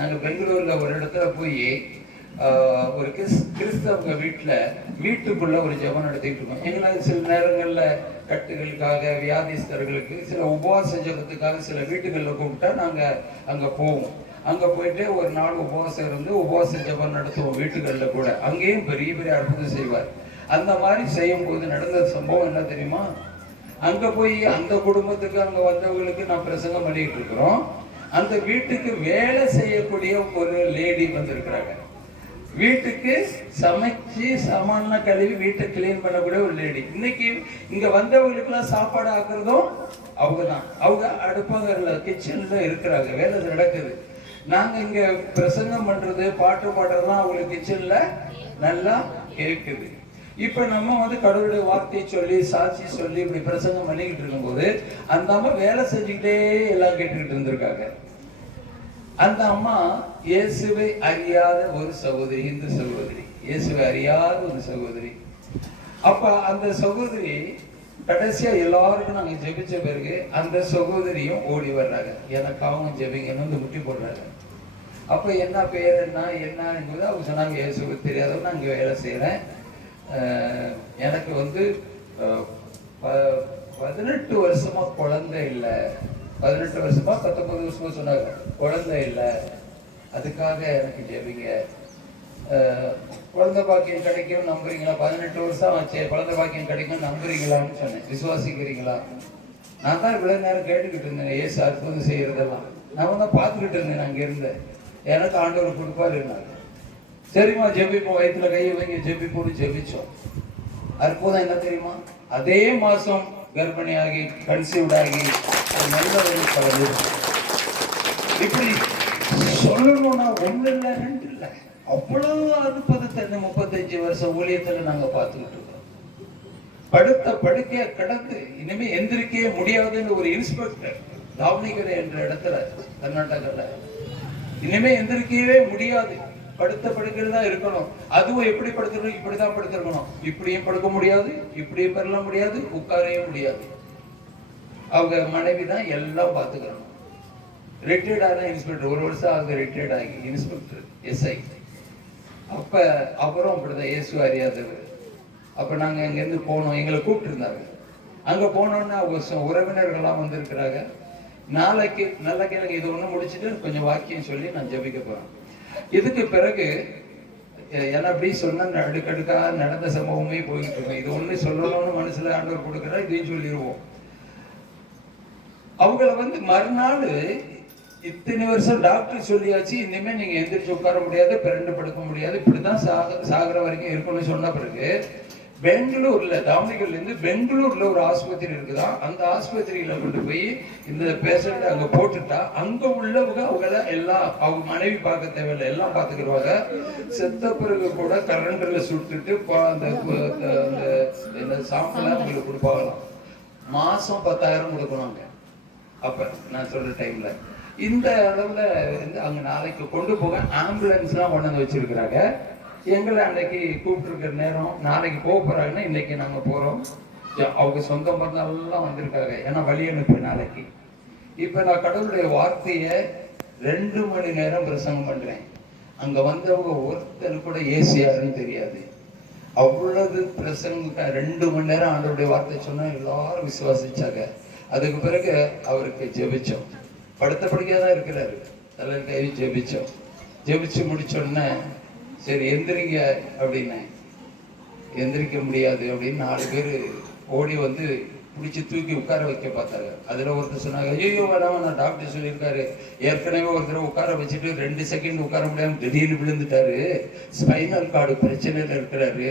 நாங்கள் பெங்களூரில் ஒரு இடத்துல போய் ஒரு கிறிஸ்தவங்க வீட்டுக்குள்ள ஒரு ஜெபம் நடத்திட்டு இருக்கோம். எங்களால் சில நேரங்களில் கட்டுகளுக்காக வியாதிஸ்தர்களுக்கு சில உபவாச ஜெபத்துக்காக சில வீட்டுகளில் கூப்பிட்டா நாங்கள் அங்கே போவோம். அங்கே போயிட்டு ஒரு நாள் உபவாசம் இருந்து உபவாச ஜெபம் நடத்துவோம் வீட்டுகளில் கூட. அங்கேயும் பெரிய பெரிய அற்புதம் செய்வார். அந்த மாதிரி செய்யும் போது நடந்த சம்பவம் என்ன தெரியுமா? அங்கே போய் அந்த குடும்பத்துக்கு அங்கே வந்தவங்களுக்கு நான் பிரசங்கம் பண்ணிட்டு இருக்கிறோம். அந்த வீட்டுக்கு வேலை செய்யக்கூடிய ஒரு லேடி வந்திருக்கிறாங்க. வீட்டுக்கு சமைச்சு சாமான கழுவி வீட்டை கிளீன் பண்ணக்கூடிய ஒரு லேடி. இன்னைக்கு இங்க வந்தவங்களுக்குலாம் சாப்பாடு ஆக்குறதும் அவங்க தான். அவங்க அடுப்பங்கள்ல கிச்சன்ல இருக்கிறாங்க, வேலை நடக்குது. நாங்க இங்க பிரசங்கம் பண்றது பாட்டு பாடுறதுலாம் அவங்களுக்கு கிச்சன்ல நல்லா கேட்குது. இப்ப நம்ம வந்து கடவுளுடைய வார்த்தையை சொல்லி சாட்சி சொல்லி இப்படி பிரசங்கம் பண்ணிக்கிட்டு இருக்கும்போது அந்த அம்மா வேலை செஞ்சுக்கிட்டே எல்லாம் கேட்டுக்கிட்டு இருந்திருக்காங்க. அந்த அம்மா இயேசுவை அறியாத ஒரு சகோதரி, இந்து சகோதரி, இயேசுவை அறியாத ஒரு சகோதரி. அப்ப அந்த சகோதரி கடைசியா எல்லாருக்கும் நாங்க ஜெபிச்ச பிறகு அந்த சகோதரியும் ஓடி வர்றாங்க. எனக்கு அவங்க ஜெபிங்கன்னு வந்து முட்டி போடுறாங்க. அப்ப என்ன பேர் என்னங்கும்போது அவங்க சொன்னாங்க, இயேசுவை தெரியாதவங்க நான் இங்க வேலை செய்யறேன். எனக்கு வந்து 18 வருஷமா குழந்தை இல்லை. 18 வருஷமா 19 வருஷமா சொன்னாங்க குழந்தை இல்லை, அதுக்காக எனக்கு ஜெபிங்க. குழந்தை பாக்கியம் கிடைக்கும் நம்புறீங்களா? 18 வருஷம் ஆச்சு, குழந்தை பாக்கியம் கிடைக்கும் நம்புறீங்களான்னு சொன்னேன். விசுவாசிக்கிறீங்களா? நான் தான் இவ்வளவு நேரம் கேட்டுக்கிட்டு இருந்தேன் ஏசு அற்புதம் செய்யறதெல்லாம். நான் தான் பார்த்துக்கிட்டு இருந்தேன். அங்கே இருந்தேன், எனக்கு ஆண்டவர் கொடுப்பாரு இருந்தாங்க. சரிம்மா ஜெபிப்போம், வயிற்றுல கையை வைங்க ஜெபிப்போடு ஜெபிச்சோம். அற்புதம் என்ன தெரியுமா? அதே மாசம் கர்ப்பிணியாகி கன்சீவ்ட் ஆகி நல்ல ஒரு கலந்து. இப்படி சொல்லணும்னா ஒண்ணு இல்லை ரெண்டு இல்லை, அவ்வளவு அற்புதத்தை 35 வருஷம் ஊழியத்துல நாங்க பார்த்துக்கிட்டு இருக்கோம். படுத்த படுக்கைய கிடந்து இனிமே எந்திரிக்கவே முடியாதுன்னு ஒரு இன்ஸ்பெக்டர் தாவணிகரை என்ற இடத்துல கர்நாடகால இனிமே எந்திரிக்கவே முடியாது, படுத்த படுக்கையில் தான் இருக்கணும். அதுவும் எப்படி படுத்துக்கணும்? இப்படிதான் படுத்திருக்கணும். இப்படியும் படுக்க முடியாது, இப்படியும் பெறல முடியாது, உட்காரையும் முடியாது. அவங்க மனைவி தான் எல்லாம் பார்த்துக்கணும். ரிட்டையர்டான இன்ஸ்பெக்டர், 1 வருஷம் ஆகுது ரிட்டையர்ட் ஆகி இன்ஸ்பெக்டர் எஸ்ஐ. அப்ப அப்புறம் அப்படிதான் இயேசு அறியாதவர். அப்ப நாங்க அங்கிருந்து போனோம், எங்களை கூப்பிட்டு இருந்தாங்க. அங்க போனோம்னா அவங்க உறவினர்கள்லாம் வந்திருக்கிறாங்க. நாளைக்கு நல்ல கேளுங்க, இது ஒண்ணு முடிச்சுட்டு கொஞ்சம் வாக்கியம் சொல்லி நான் ஜெபிக்க போறேன். இதுக்கு பிறகு என்ன அப்படி சொன்ன அடுக்கடுக்காக நடந்த சம்பவமே போயிட்டு இருக்கோம். இது ஒண்ணு சொல்லணும்னு மனசுல ஆண்டவர் கொடுக்குறா, இதையும் சொல்லிடுவோம். அவங்கள வந்து மறுநாள் இத்தனை வருஷம் டாக்டர் சொல்லியாச்சு, இனிமே நீங்க எந்திரிச்சு உட்கார முடியாது, பிறண்டு படுக்க முடியாது, இப்படிதான் சாகிற வரைக்கும் இருக்கணும்னு சொன்ன பிறகு பெங்களூர்ல தாவணிகள்ல இருந்து பெங்களூர்ல ஒரு ஆஸ்பத்திரி இருக்குதான். அந்த ஆஸ்பத்திரியில கொண்டு போய் இந்த பேஷண்ட் அங்க போட்டுட்டா அங்க உள்ளவங்க அவங்கள எல்லாம் அவங்க மனைவி பார்க்க தேவையில்லை, எல்லாம் பார்த்துக்கிடுவாங்க. செத்த பிறகு கூட கரண்ட்ல சுட்டுட்டு அந்த சாம்பிளா அவங்களுக்கு கொடுப்பாங்களாம். மாசம் 10,000 கொடுக்கணுங்க. அப்ப நான் சொல்ற டைம்ல இந்த அளவுல அங்க நாளைக்கு கொண்டு போக ஆம்புலன்ஸ் எல்லாம் கொண்டு வந்து வச்சிருக்கிறாங்க. எங்களை அன்னைக்கு கூப்பிட்டு இருக்கிற நேரம் நாளைக்கு போக போறாங்கன்னா இன்னைக்கு நாங்க போறோம். அவங்க சொந்த மருந்தெல்லாம் வந்திருக்காங்க, ஏன்னா வழி அனுப்பு நாளைக்கு. இப்ப நான் கடவுளுடைய வார்த்தைய 2 மணி நேரம் பிரசங்கம் பண்றேன். அங்க வந்தவங்க ஒருத்தர் கூட ஏசியாருன்னு தெரியாது. அவ்வளவு பிரசங்க 2 மணி நேரம் ஆண்டவருடைய வார்த்தை சொன்னா எல்லாரும் விசுவாசிச்சாங்க. அதுக்கு பிறகு அவருக்கு ஜெபிச்சோம். படுத்த படுக்கையாதான் இருக்கிறாரு, தலையில் கை ஜெபிச்சோம். ஜெபிச்சு முடிச்சோடனே சரி எந்திரிங்க அப்படின்னு. எந்திரிக்க முடியாது அப்படின்னு 4 பேர் ஓடி வந்து பிடிச்சி தூக்கி உட்கார வைக்க பார்த்தாங்க. அதுல ஒருத்தர் சொன்னாங்க, ஐயோ வேணாம், நான் டாக்டர் சொல்லியிருக்காரு, ஏற்கனவே ஒருத்தர் உட்கார வச்சுட்டு 2 செகண்ட் உட்கார முடியாம திடீர்னு விழுந்துட்டாரு, ஸ்பைனல் கார்டு பிரச்சனையில இருக்கிறாரு,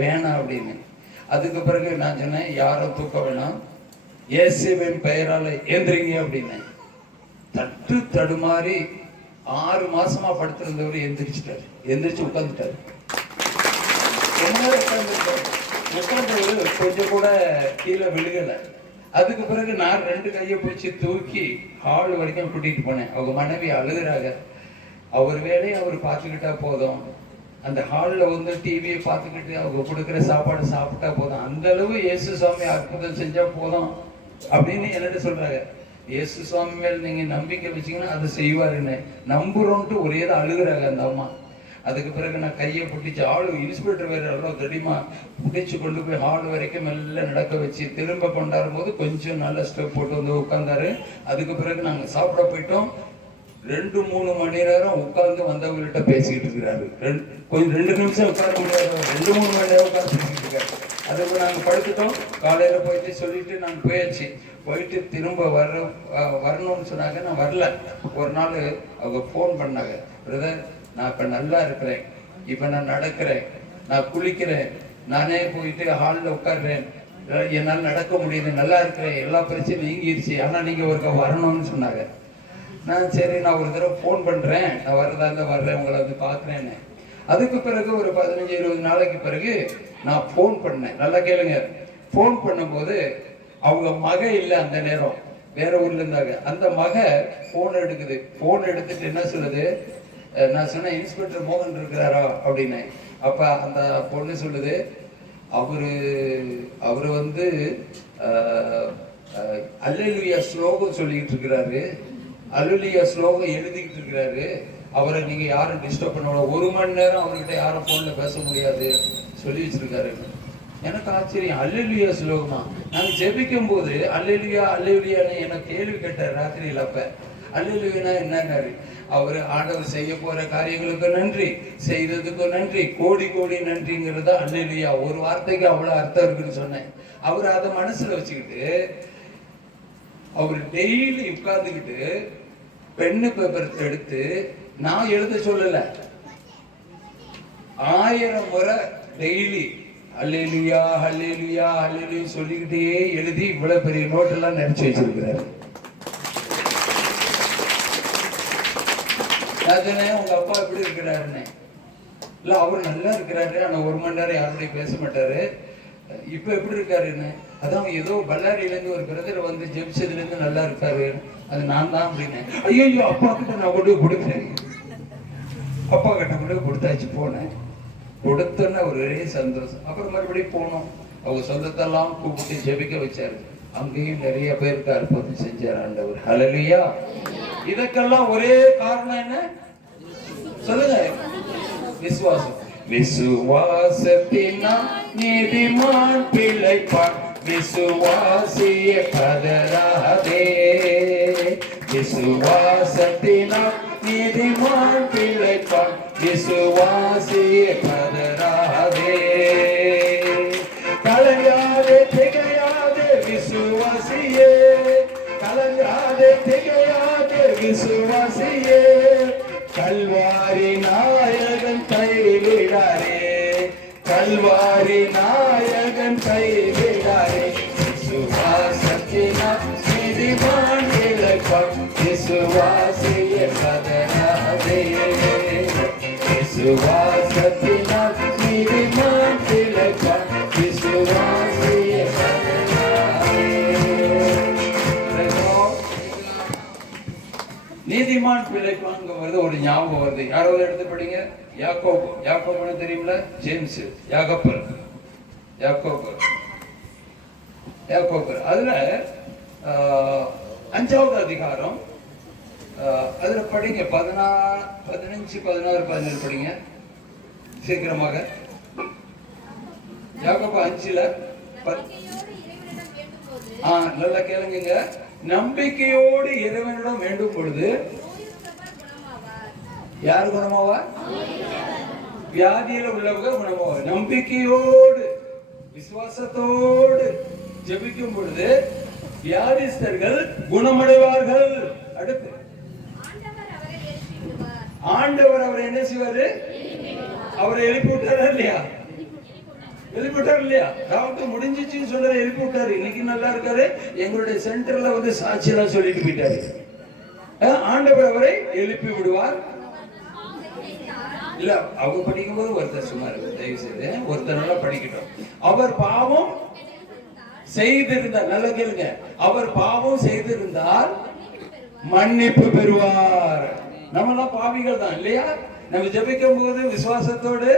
வேணாம் அப்படின்னு. அதுக்கு பிறகு நான் சொன்னேன், யாரும் தூக்க வேணாம், இயேசுவின் பெயரால எந்திரிங்க அப்படின்னு. தட்டு தடுமாறி 6 மாசமா படுத்திருந்தவர் எந்திரிச்சிட்டாரு, எந்திரிச்சு உட்கார்ந்துட்டாரு. என்ன உட்கார்ந்தவர் கொஞ்சம் கூட கீழே விழுகல. அதுக்கு பிறகு நான் 2 கையை பிடிச்சி தூக்கி ஹால் வரைக்கும் கூட்டிட்டு போனேன். அவங்க மனைவி அழுகுறாங்க. அவர் வேலையை அவர் பார்த்துக்கிட்டா போதும், அந்த ஹாலில் வந்து டிவியை பார்த்துக்கிட்டு அவங்க கொடுக்குற சாப்பாடு சாப்பிட்டா போதும், அந்த அளவு இயேசு சுவாமி அற்புதம் செஞ்சா போதும் அப்படின்னு என்னட்டு சொல்றாங்க. இயேசு சுவாமி மேல் நீங்க நம்பிக்கை வச்சீங்கன்னா அதை செய்வாருன்னு நம்புறோன்ட்டு ஒரே தான் அழுகுறாங்க அந்த அம்மா. அதுக்கு பிறகு நான் கையை பிடிச்சி ஆளு இன்ஸ்பெக்டர் வேற எவ்வளோ தெரியுமா பிடிச்சி கொண்டு போய் ஹால் வரைக்கும் மெல்ல நடக்க வச்சு திரும்ப கொண்டாடும் போது கொஞ்சம் நல்ல ஸ்டெப் போட்டு வந்து உட்கார்ந்தாரு. அதுக்கு பிறகு நாங்கள் சாப்பிட போயிட்டோம். 2-3 மணி நேரம் உட்கார்ந்து வந்தவங்கள்ட்ட பேசிக்கிட்டு இருக்கிறாரு. கொஞ்சம் 2 நிமிஷம் உட்கார முடியாது, 2-3 மணி நேரம் உட்கார்ந்து பேசிக்கிட்டு இருக்காரு. அதுக்கு நாங்கள் படுத்துட்டோம். காலையில போயிட்டு சொல்லிட்டு நாங்கள் போயாச்சு. போயிட்டு திரும்ப வரணும்னு சொன்னாங்க. நான் வரல. ஒரு நாள் அவங்க ஃபோன் பண்ணாங்க, பிரதர் நான் இப்ப நல்லா இருக்கிறேன், இப்ப நான் நடக்கிறேன், நான் குளிக்கிறேன், நானே போயிட்டு ஹாலில் உட்காடுறேன், என்னால் நடக்க முடியுது, நல்லா இருக்கிறேன், எல்லா பிரச்சனையும் நீங்கிருச்சு, ஆனா நீங்க ஒரு வரணும்னு சொன்னாங்க. நான் சரி நான் ஒரு தடவை ஃபோன் பண்றேன், நான் வரதா இருந்தா வர்றேன், உங்களை வந்து பாக்குறேன்னு. அதுக்கு பிறகு ஒரு 15-20 நாளைக்கு பிறகு நான் ஃபோன் பண்ணேன். நல்லா கேளுங்க. ஃபோன் பண்ணும்போது அவங்க மக இல்லை, அந்த நேரம் வேற ஊர்ல இருந்தாங்க. அந்த மக போன் எடுக்குது. போன் எடுத்துட்டு என்ன சொல்லுது, நான் சொன்ன இன்ஸ்பெக்டர் மோகன் இருக்கிறாரா அப்படின்னு. அப்ப அந்த பொண்ணு சொல்லுது, அவரு வந்து அல்லேலூயா ஸ்லோகம் சொல்லிக்கிட்டு இருக்கிறாரு, அல்லேலூயா ஸ்லோகம் எழுதிக்கிட்டு இருக்கிறாரு, அவரை நீங்க யாரும் டிஸ்டர்ப் பண்ண 1 மணி நேரம் அவர்கிட்ட யாரும் போன்ல பேச முடியாது சொல்லி வச்சிருக்காரு. எனக்கு ஆச்சரியம், அல்லேலூயா ஸ்லோகமா? நாங்க ஜெபிக்கும் போது அல்லேலூயா அல்லேலூயான்னு எனக்கு கேள்வி கேட்டார் ராத்திரியில். அப்ப அல்லேலூயானா என்னன்னாரு, அவர் ஆண்டவர் செய்ய போற காரியங்களுக்கு நன்றி, செய்ததுக்கு நன்றி, கோடி கோடி நன்றிங்கிறதா அல்லேலூயா. ஒரு வார்த்தைக்கு அவ்வளவு அர்த்தம் இருக்குன்னு சொன்னேன். அவர் அதை மனசுல வச்சுக்கிட்டு அவர் டெய்லி உட்கார்ந்துக்கிட்டு பென்னு பேப்பர் எடுத்து, நான் எழுத சொல்லல, 1000 முறை டெய்லி அல்லேலூயா அல்லேலூயா அல்லேலூயா சொல்லிக்கிட்டே எழுதி இவ்வளவு பெரிய நோட்டெல்லாம் நினைச்சு வச்சிருக்கிறாரு. அதுனே உங்க அப்பா எப்படி இருக்கிறாருன்னு. இல்ல அவரு நல்லா இருக்கிறாரு, ஆனா 1 மணி நேரம் யாருடையும் பேச மாட்டாரு. இப்ப எப்படி இருக்காருன்னு, அதான் ஏதோ பல்லாரியில இருந்து ஒரு பிரதர் வந்து ஜெபிச்சதுல இருந்து நல்லா இருக்காரு, அது நான் தான் அப்படின்னு. ஐயோ அப்பா கிட்ட நான் கொண்டு கொடுக்குறேன், அப்பா கிட்ட கொண்டு கொடுத்தாச்சு. போனேன், கொடுத்தோன்னு ஒரே சந்தோஷம். அப்புறம் மறுபடியும் போனோம், அவங்க சொந்தத்தெல்லாம் கூப்பிட்டு ஜெபிக்க வச்சாரு. அங்கேயும் நிறைய பேருக்கு அற்புதம் செஞ்சார் ஆண்டவர். ஹல்லேலூயா. இதற்கெல்லாம் ஒரே காரணம் என்ன சொல்லுங்க? விசுவாசம். விசுவாசத்தினால் நீதிமான் பிழைப்பான், விசுவாசியே பதறாதே. விசுவாசத்தினால் நீதிமான் பிழைப்பான், விசுவாசியே பதறாதே. கலங்காதே திகையாதே விசுவாசியே, கலங்காதே திகையாதே விசுவாசியே. கல்வாரி நாயகன் கைவிடாரே, கல்வாரி நாயகன் கைவிடாரே. விசுவாசத்தினால் நீதிமான் பிழைப்பான், விசுவாசியே பதறாதே. விசுவாசத்தினால் நீதிமான் பிழைப்பான், விசுவாசியே பதறாதே. நீதிமான் பிழைப்பாங்கிறது ஒரு ஞாபகம் வருது. யாராவது எடுத்து படிங்க. யாக்கோபு. யாக்கோபுன்னு தெரியுமில்ல? ஜேம்ஸ், யாகப்பர், யாக்கோபர், யாக்கோபர். அதுல 5வது அதிகாரம், அதுல படிங்க. 15, 16, 17 படிங்க சீக்கிரமாக. யாக்கோபு 5ல நல்லா கேளுங்க. நம்பிக்கையோடு இறைவனிடம் வேண்டும் பொழுது யார் குணமாவா? வியாதியில உள்ளவங்க குணமாவா? நம்பிக்கையோடு விசுவாசத்தோடு ஜெபிக்கும் பொழுது வியாதிஸ்தர்கள் குணமடைவார்கள். அடுத்து ஆண்டவர் அவரை என்ன செய்வாரு? அவரை எழுப்பி விட்டாரா இல்லையா? எழுப்பி விட்டாரு இல்லையா? டாக்டர் முடிஞ்சிச்சுன்னு சொல்ற எழுப்பி விட்டாரு. இன்னைக்கு நல்லா இருக்காரு. எங்களுடைய சென்டர்ல வந்து சாட்சியெல்லாம் சொல்லிட்டு போயிட்டாரு. ஆண்டவர் அவரை எழுப்பி விடுவார். இல்ல அவங்க படிக்கும் போது ஒருத்தர் சும்மா இருக்கு, தயவு செய்து ஒருத்தர் நல்லா படிக்கட்டும். அவர் பாவம் செய்திருந்தார், நல்லா கேளுங்க, அவர் பாவம் செய்திருந்தால் மன்னிப்பு பெறுவார். நம்ம எல்லாம் பாவிகள் தான் இல்லையா? நம்ம ஜெபிக்கும் போது விசுவாசத்தோடு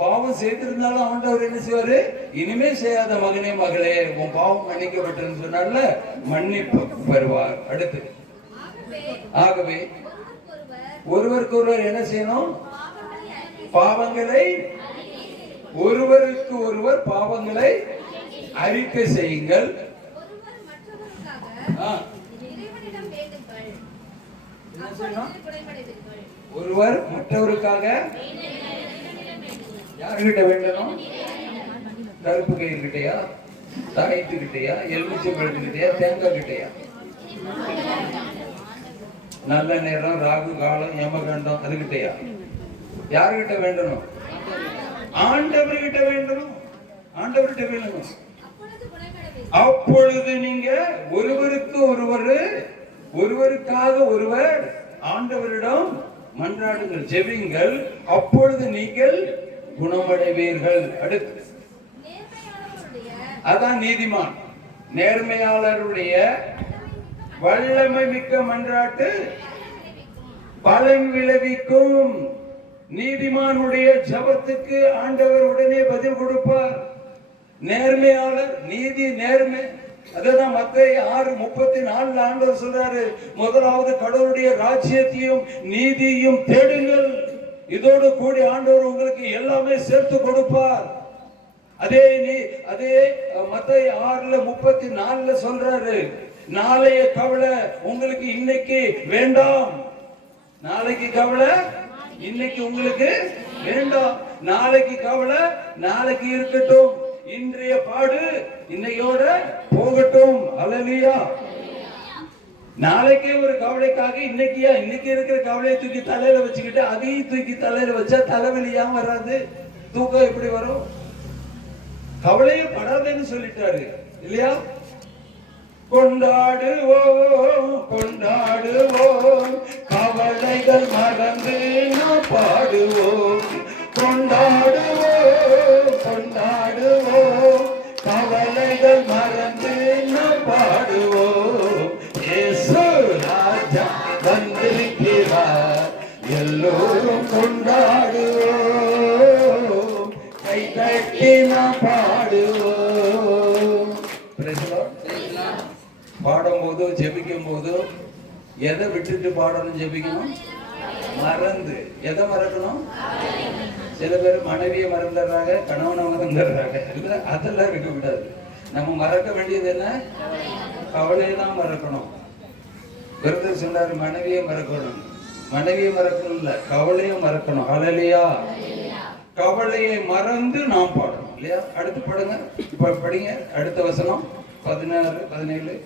பாவம் செய்திருந்தாலும் ஆண்டவர் என்ன செய்வாரு, இனிமே செய்யாத மகனே மகளே உன் பாவம் மன்னிக்கப்பட்டதுன்னு சொன்னால மன்னிப்பு பெறுவார். அடுத்து ஆகவே ஒருவருக்கு ஒருவர் என்ன செய்யணும், பாவங்களை ஒருவருக்கு ஒருவர் பாவங்களை அறிக்கை செய்யுங்கள். ஒருவர் மற்றவருக்காக யாருகிட்ட வேண்டணும், கருப்பு கயிறு கிட்டையா, தாயத்து கிட்டையா, எலுமிச்சம்பழத்து கிட்டையா, தேங்காய் கிட்டையா, நல்ல நேரம், ராகு காலம், யமகண்டம் அதுகிட்டயா, யாருகிட்ட வேண்டணும், ஆண்டவர்கிட்ட வேண்டணும். ஆண்டவர்கிட்ட வேண்டணும். அப்பொழுது நீங்க ஒருவருக்கு ஒருவருக்காக ஒருவர் ஆண்டவரிடம் மன்றாடுங்கள், ஜெபிங்கள், அப்பொழுது நீங்கள் குணமடைவீர்கள். அடுத்து அதான் நீதிமான். நேர்மையாளருடைய வல்லமை மிக்க மன்றாட்டு பலன் விளைவிக்கும். நீதிமானுடைய ஜபத்துக்கு ஆண்டவர் உடனே பதில் கொடுப்பார். நேர்மையாளர், நீதி, நேர்மை, அதான் மத்தேயு 6:34 ஆண்டவர் சொல்றாரு, முதலாவது கடவுளுடைய ராஜ்யத்தையும் நீதியையும் தேடுங்கள், இதோடு கூடி ஆண்டவர் உங்களுக்கு எல்லாமே சேர்த்து கொடுப்பார். அதே மத்தேயு 6:34 சொல்றாரு, நாளைய கவலை உங்களுக்கு இன்னைக்கு வேண்டாம். நாளைக்கு கவலை இன்னைக்கு உங்களுக்கு வேண்டாம். நாளைக்கு கவலை நாளைக்கு இருக்கட்டும். இன்றைய பாடு இன்னையோட போகட்டும். அல்லேலூயா. நாளைக்கே ஒரு கவலைக்காக இன்னைக்கு இருக்கிற கவலையை தூக்கி தலையில வச்சுக்கிட்டு அதையும் தூக்கி தலையில வச்சா தலைவலியா வராது, தூக்கம் எப்படி வரும்? கவலையே படாதேன்னு சொல்லிட்டாரு இல்லையா? கொண்டாடுவோம் கொண்டாடுவோம் கவலைகள் மறந்து நாம் பாடுவோம். கொண்டாடுவோம் கொண்டாடுவோம் கவலைகள் மறந்து நாம் பாடுவோம். இயேசு ராஜா வந்திருக்கிறார், எல்லோரும் கொண்டாடுவோம், கை தட்டி நாம் பாடுவோம். பாடும் போது ஜெபிக்கும் போது எதை விட்டுட்டு பாடணும், ஜெபிக்கணும்? மறந்து. எதை மறக்கணும்? சில பேர் மனைவியை மறந்துடுறாங்க, கணவனை மறந்துடுறாங்க. இல்ல, அதெல்லாம் இருக்க கூடாது. நம்ம மறக்க வேண்டியது என்ன? கவலையை தான் மறக்கணும். விருது சொன்னாரு, மனைவியை மறக்கணும். மனைவியை மறக்கணும் இல்ல, கவலையை மறக்கணும். அல்லேலூயா. கவலையை மறந்து நாம் பாடணும் இல்லையா? அடுத்து பாடுங்க, இப்ப படிங்க அடுத்த வசனம் 16, 17.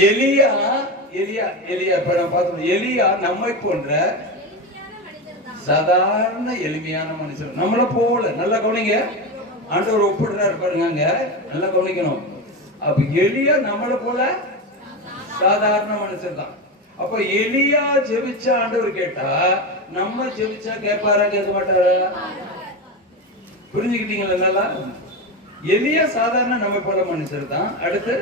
எலியா இப்ப நான் பார்த்தோம். எலியா நம்மை போன்ற சாதாரண எளிமையான மனுஷன், நம்மள போல. நல்லா கவனிங்க, ஆண்டவர் ஒப்பிடுறாரு பாருங்க, நல்லா கவனிக்கணும். அப்ப எலியா நம்மள போல சாதாரண மனுஷன் தான். அப்ப எலியா ஜெபிச்ச ஆண்டவர் கேட்டா, நம்ம ஜெபிச்சா கேட்பாரா, கேட்க மாட்டாரா? புரிஞ்சுக்கிட்டீங்களா? நல்லா, எலியா சாதாரண நம்ம போல மனுஷர் தான். அடுத்து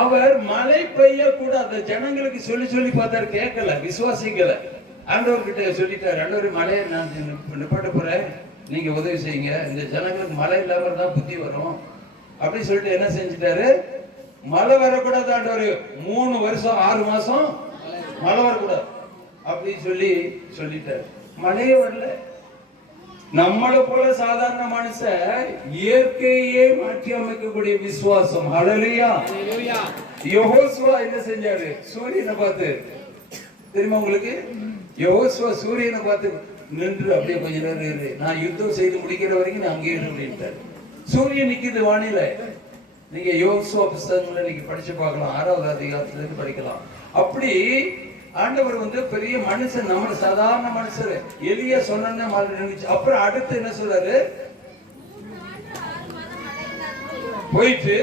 அவர் மழை பெய்ய கூடாது ஜனங்களுக்கு சொல்லி சொல்லி பார்த்தாரு, கேட்கல, விசுவாசிக்கல. ஆண்டவர் கிட்ட சொல்லிட்டாரு, ஆண்டவர் மழையை நான் நிப்பாட்ட போறேன், நீங்க உதவி செய்யுங்க, இந்த ஜனங்களுக்கு மழை இல்லாம தான் புத்தி வரும் அப்படின்னு சொல்லிட்டு என்ன செஞ்சிட்டாரு, மழை வரக்கூடாது ஆண்டவர், 3 வருஷம் 6 மாசம் மழை வரக்கூடாது அப்படின்னு சொல்லிட்டாரு. மழையே வரல. நம்மளை போல சாதாரண மனுஷன் இயற்கையே மாற்றி அமைக்கக்கூடிய விசுவாசம். ஹல்லேலூயா. யெகோசுவா என்ன செஞ்சாரு? சூரியனை பார்த்து, தெரியுமா உங்களுக்கு? யெகோசுவா சூரியனை பார்த்து நின்று அப்படியே கொஞ்ச நேரம் இரு, நான் யுத்தம் செய்து முடிக்கிற வரைக்கும் நான் அங்கே அப்படின்ட்டாரு. சூரியன் நிக்குது வானில. நீங்க யோசுவா புஸ்தகங்களை நீங்க படிச்சு பார்க்கலாம், 6வது அதிகாரத்துல இருந்து படிக்கலாம். அப்படி ஆண்டவர் பெரிய மனுஷன், நம்ம சாதாரண மனுஷர். எலியா சொன்ன மாதிரி இருந்துச்சு. அப்புறம் அடுத்து என்ன சொல்றாரு? போயிட்டு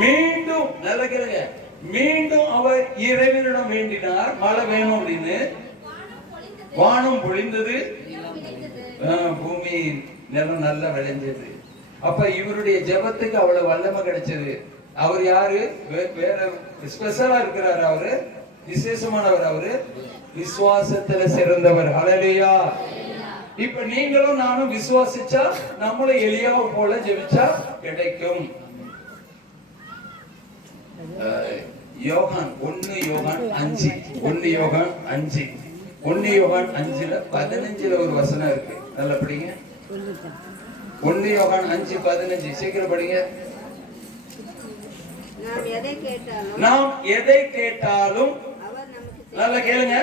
மீண்டும் நிலைக்கிறங்க, மீண்டும் அவர் இறைவனிடம் வேண்டினார், மழை வேணும் அப்படின்னு. வானம் பொழிந்தது, பூமி நிலம் நல்லா விளைஞ்சது. அப்ப இவருடைய ஜெபத்துக்கு அவ்வளவு வல்லமை கிடைச்சது. அவர் யாரு? வேற ஸ்பெஷலா இருக்கிறார். அவரு விசேஷமானவர். அவரு விசுவாசத்துல சிறந்தவர். ஹல்லேலூயா. இப்ப நீங்களும் நானும் விசுவாசிச்சா, நம்மளும் எலியாவை போல ஜெபிச்சா கிடைக்கும். யோகான் 1 யோகான் 5 1 யோகான் 5 1 யோகான் 5ல 15ல ஒரு வசனம் இருக்கு. நல்லா படிங்க. 1 யோகான் 5:15 சீக்கிரம் படிங்க. நாம் எதை கேட்டாலும் நல்லா கேளுங்க,